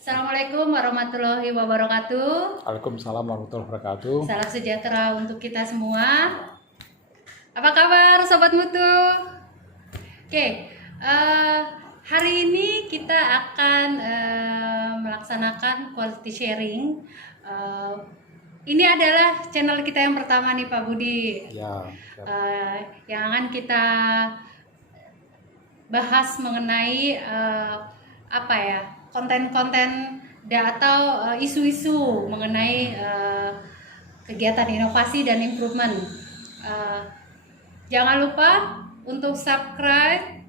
Assalamualaikum warahmatullahi wabarakatuh. Waalaikumsalam warahmatullahi wabarakatuh. Salam sejahtera untuk kita semua. Apa kabar Sobat Mutu? Oke, hari ini kita akan melaksanakan quality sharing. Ini adalah channel kita yang pertama nih Pak Budi. Ya. Yang akan kita bahas mengenai konten-konten atau isu-isu mengenai kegiatan inovasi dan improvement. Jangan lupa untuk subscribe,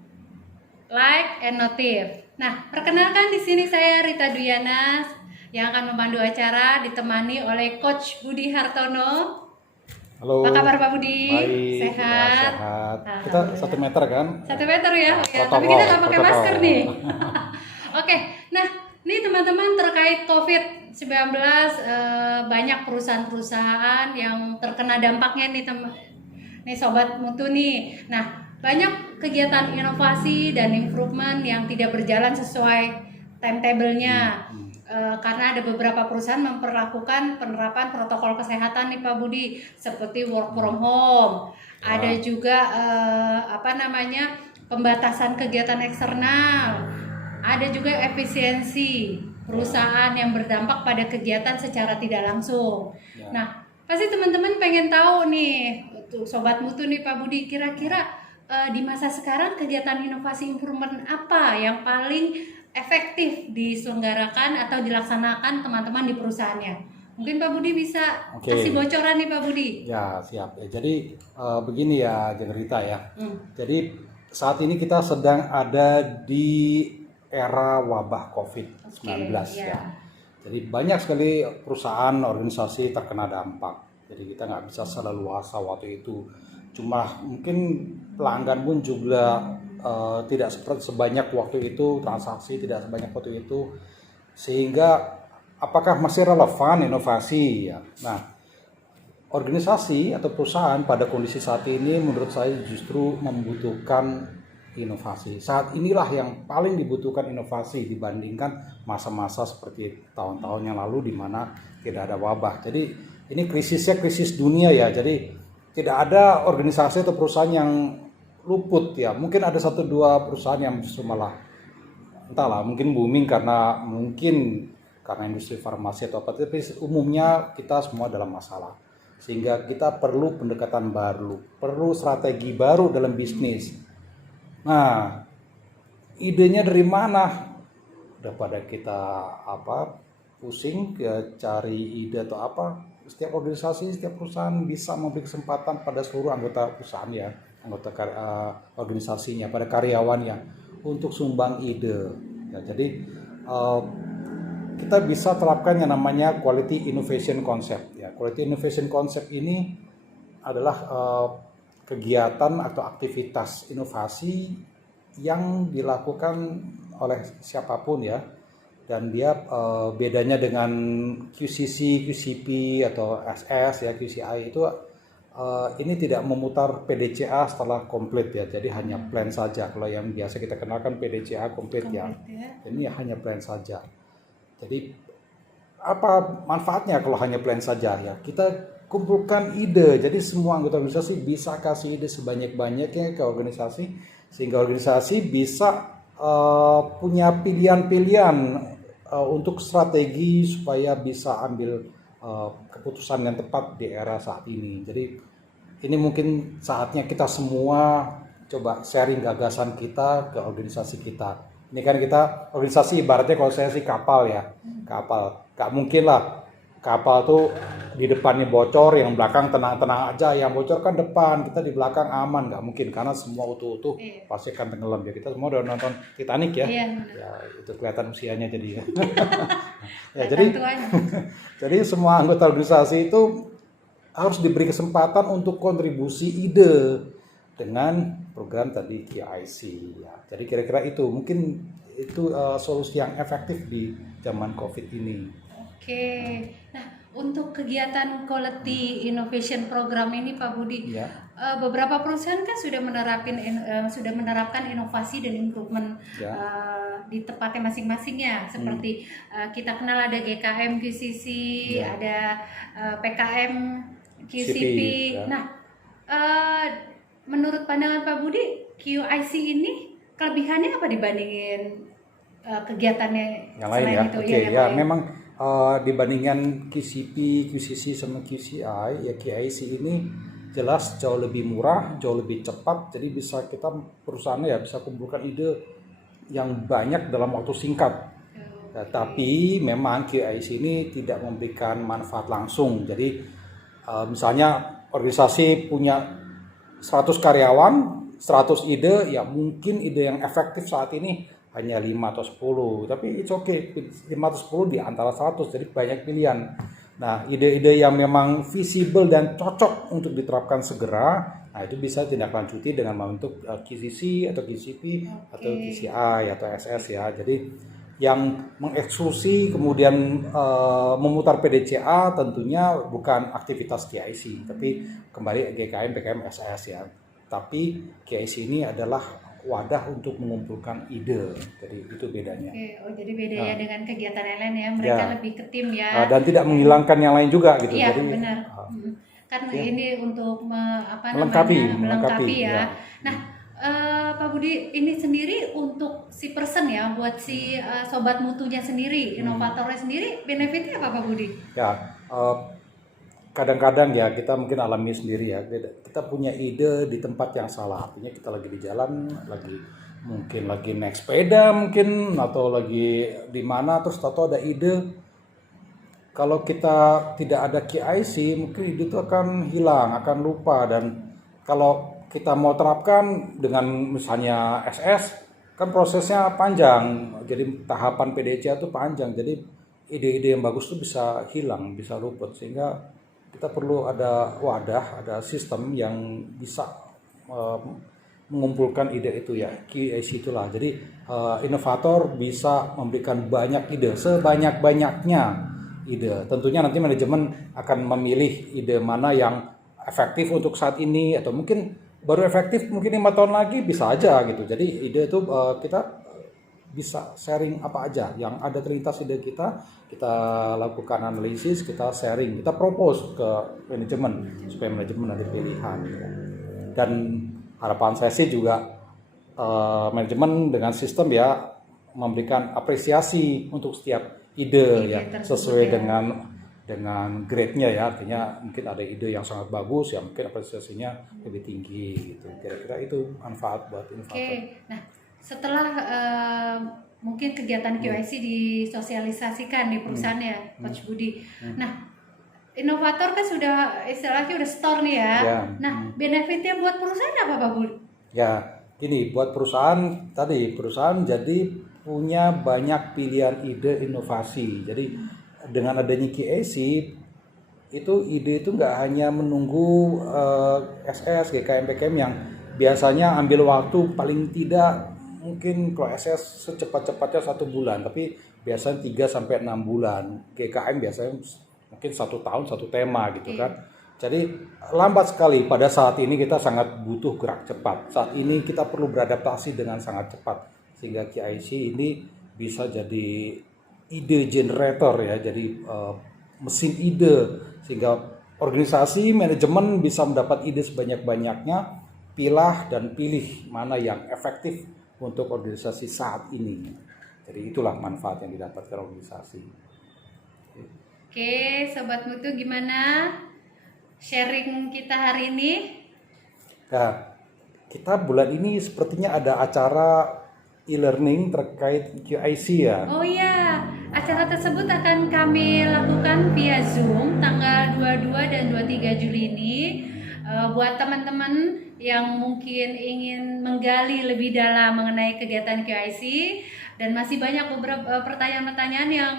like, and notif. Nah, perkenalkan di sini saya Rita Duyana yang akan memandu acara ditemani oleh Coach Budi Hartono. Halo. Apa kabar Pak Budi? Baik. Sehat. Ya, sehat. Kita 1 meter kan? 1 meter ya, Protokol, tapi kita nggak pakai protokol. masker nih. Oke, nah ini teman-teman terkait COVID-19 banyak perusahaan-perusahaan yang terkena dampaknya nih Sobat Mutu nih. Nah banyak kegiatan inovasi dan improvement yang tidak berjalan sesuai timetable-nya. Karena ada beberapa perusahaan memperlakukan penerapan protokol kesehatan nih Pak Budi, seperti work from home. Ada juga pembatasan kegiatan eksternal. Ada juga efisiensi perusahaan yang berdampak pada kegiatan secara tidak langsung. Nah, pasti teman-teman pengen tahu nih, untuk Sobat Mutu nih Pak Budi, kira-kira di masa sekarang kegiatan inovasi improvement apa yang paling efektif diselenggarakan atau dilaksanakan teman-teman di perusahaannya? Mungkin Pak Budi bisa kasih bocoran nih Pak Budi. Ya, siap. Jadi begini ya, Rita ya. Jadi saat ini kita sedang ada di era wabah COVID-19 ya. Jadi banyak sekali perusahaan, organisasi terkena dampak. Jadi kita nggak bisa seleluasa waktu itu. Cuma mungkin pelanggan pun juga tidak sebanyak waktu itu, transaksi tidak sebanyak waktu itu, sehingga apakah masih relevan inovasi ya? Nah, organisasi atau perusahaan pada kondisi saat ini menurut saya justru membutuhkan inovasi. Saat inilah yang paling dibutuhkan inovasi dibandingkan masa-masa seperti tahun-tahun yang lalu di mana tidak ada wabah. Jadi ini krisisnya krisis dunia ya. Jadi tidak ada organisasi atau perusahaan yang luput ya. Mungkin ada 1-2 perusahaan yang justru malah entahlah mungkin booming karena industri farmasi atau apa, tapi umumnya kita semua dalam masalah. Sehingga kita perlu pendekatan baru, perlu strategi baru dalam bisnis. Nah, idenya dari mana? Daripada kita pusing cari ide atau apa, setiap organisasi, setiap perusahaan bisa memberi kesempatan pada seluruh anggota perusahaan ya, anggota organisasinya, pada karyawannya untuk sumbang ide. Ya, jadi kita bisa terapkan yang namanya quality innovation concept. Ya, quality innovation concept ini adalah kegiatan atau aktivitas inovasi yang dilakukan oleh siapapun ya, dan dia bedanya dengan QCC, QCP atau SS ya, QCI itu ini tidak memutar PDCA setelah komplit ya, jadi hanya plan saja. Kalau yang biasa kita kenalkan PDCA komplit ya, ini hanya plan saja. Jadi apa manfaatnya kalau hanya plan saja ya? Kita kumpulkan ide, jadi semua anggota organisasi bisa kasih ide sebanyak-banyaknya ke organisasi, sehingga organisasi bisa punya pilihan-pilihan untuk strategi supaya bisa ambil keputusan yang tepat di era saat ini. Jadi ini mungkin saatnya kita semua coba sharing gagasan kita ke organisasi kita. Ini kan kita organisasi ibaratnya kalau saya sih kapal ya, kapal. Gak mungkin lah kapal tuh di depannya bocor, yang belakang tenang-tenang aja, yang bocor kan depan, kita di belakang aman. Gak mungkin karena semua utuh-utuh pasti akan tenggelam ya. Kita semua udah nonton Titanic ya, ya itu kelihatan usianya jadi. Ya jadi semua anggota organisasi itu harus diberi kesempatan untuk kontribusi ide dengan program tadi QIC ya. Jadi kira-kira itu mungkin itu solusi yang efektif di zaman COVID ini. Oke. Nah, untuk kegiatan quality innovation program ini Pak Budi, beberapa perusahaan kan sudah menerapkan inovasi dan improvement di tempatnya masing-masing ya. Seperti kita kenal ada GKM QCC, ada PKM QCP. ya. Nah, menurut pandangan Pak Budi, QIC ini kelebihannya apa dibandingin kegiatannya Yang lain selain ya. itu? Oke, yang ya lain. memang dibandingkan QCP, QCC sama QCI, ya QIC ini jelas jauh lebih murah, jauh lebih cepat. Jadi bisa kita perusahaannya ya bisa kumpulkan ide yang banyak dalam waktu singkat. Ya, tapi memang QIC ini tidak memberikan manfaat langsung. Jadi misalnya organisasi punya 100 karyawan, 100 ide, ya mungkin ide yang efektif saat ini hanya 5 atau 10, tapi it's okay, 5 atau 10 di antara 100, jadi banyak pilihan. Nah, ide-ide yang memang visible dan cocok untuk diterapkan segera, nah itu bisa ditindaklanjuti dengan membentuk QCC atau QCP atau QCI atau SS ya. Jadi yang mengeksklusi kemudian memutar PDCA tentunya bukan aktivitas QIC, tapi kembali GKM, PKM, SS ya. Tapi QIC ini adalah wadah untuk mengumpulkan ide, jadi itu bedanya. Oke, oh jadi bedanya dengan kegiatan yang lain ya, mereka lebih ke tim ya. Dan tidak menghilangkan yang lain juga gitu. Iya jadi, benar. Karena ini untuk melengkapi ya. Nah, Pak Budi, ini sendiri untuk si person ya, buat si sobat mutunya sendiri, inovatornya sendiri, benefitnya apa Pak Budi? Ya, kadang-kadang ya kita mungkin alami sendiri ya, kita punya ide di tempat yang salah, artinya kita lagi di jalan, mungkin lagi naik sepeda mungkin, atau lagi di mana, terus tahu ada ide. Kalau kita tidak ada QIC, mungkin ide itu akan hilang, akan lupa. Dan kalau kita mau terapkan dengan misalnya SS, kan prosesnya panjang, jadi tahapan PDCA itu panjang, jadi ide-ide yang bagus itu bisa hilang, bisa luput, sehingga kita perlu ada wadah, ada sistem yang bisa mengumpulkan ide itu ya, QIC itulah. Jadi inovator bisa memberikan banyak ide, sebanyak-banyaknya ide. Tentunya nanti manajemen akan memilih ide mana yang efektif untuk saat ini, atau mungkin baru efektif mungkin 5 tahun lagi, bisa aja gitu. Jadi ide itu kita bisa sharing apa aja yang ada terlintas ide kita lakukan analisis, kita sharing, kita propose ke manajemen supaya manajemen ada pilihan. Dan harapan saya sih juga manajemen dengan sistem ya memberikan apresiasi untuk setiap ide ya sesuai dengan grade-nya ya, artinya mungkin ada ide yang sangat bagus ya mungkin apresiasinya lebih tinggi gitu. Kira-kira itu manfaat buat inovator. Oke. Nah, setelah mungkin kegiatan QIC disosialisasikan di perusahaannya, Coach Budi. Nah, inovator kan sudah istilahnya udah store nih ya. Nah, benefitnya buat perusahaan apa Pak Budi? Ya, gini, buat perusahaan jadi punya banyak pilihan ide inovasi. Jadi dengan adanya QIC itu ide itu nggak hanya menunggu SS, GKM, PKM yang biasanya ambil waktu paling tidak mungkin kalau SS secepat-cepatnya 1 bulan, tapi biasanya 3-6 bulan. GKM biasanya mungkin 1 tahun 1 tema gitu kan. Jadi lambat sekali. Pada saat ini kita sangat butuh gerak cepat. Saat ini kita perlu beradaptasi dengan sangat cepat. Sehingga QIC ini bisa jadi ide generator ya, jadi mesin ide. Sehingga organisasi, manajemen bisa mendapat ide sebanyak-banyaknya, pilah dan pilih mana yang efektif untuk organisasi saat ini. Jadi itulah manfaat yang didapatkan organisasi. Oke, Sobat Mutu, gimana sharing kita hari ini? Nah, kita bulan ini sepertinya ada acara e-learning terkait QIC ya. Oh iya, acara tersebut akan kami lakukan via Zoom tanggal 22 dan 23 Juli ini. Buat teman-teman yang mungkin ingin menggali lebih dalam mengenai kegiatan QIC, dan masih banyak beberapa pertanyaan-pertanyaan yang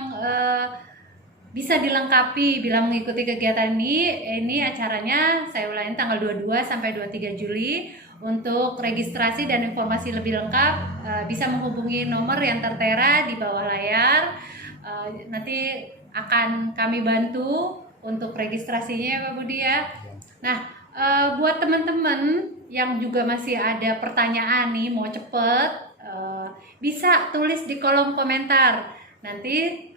bisa dilengkapi bila mengikuti kegiatan ini acaranya saya ulangi tanggal 22 sampai 23 Juli. Untuk registrasi dan informasi lebih lengkap bisa menghubungi nomor yang tertera di bawah layar. Nanti akan kami bantu untuk registrasinya Pak Budi ya. Nah, buat teman-teman yang juga masih ada pertanyaan nih, mau cepet bisa tulis di kolom komentar. Nanti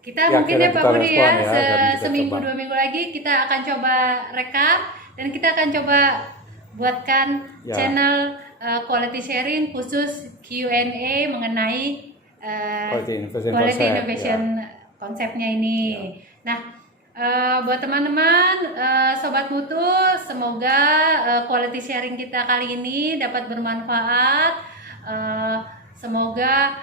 kita Ya, mungkin ya kita Pak Budi ya, respon ya, dan kita seminggu coba. 2 minggu lagi kita akan coba rekap dan kita akan coba buatkan Ya. channel quality sharing khusus Q&A mengenai quality konsep, innovation konsepnya ini. Nah, buat teman-teman sobat mutu, semoga quality sharing kita kali ini dapat bermanfaat. Semoga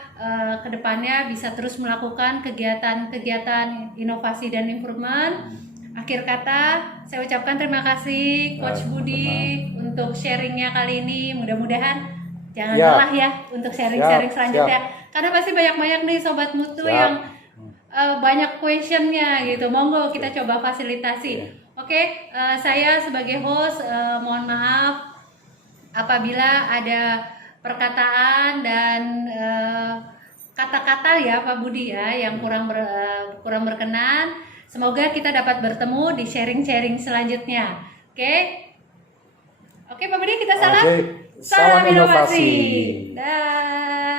kedepannya bisa terus melakukan kegiatan-kegiatan inovasi dan improvement. Akhir kata, saya ucapkan terima kasih Coach Budi untuk sharingnya kali ini. Mudah-mudahan jangan Ya. lelah ya untuk sharing-sharing Siap, selanjutnya. Karena pasti banyak-banyak nih sobat mutu Siap. yang banyak questionnya gitu. Monggo kita coba fasilitasi. Oke, saya sebagai host mohon maaf apabila ada perkataan dan kata-kata ya Pak Budi ya yang kurang berkenan. Semoga kita dapat bertemu di sharing-sharing selanjutnya. Oke. Oke Pak Budi, kita salam. Oke, salam inovasi. Dah.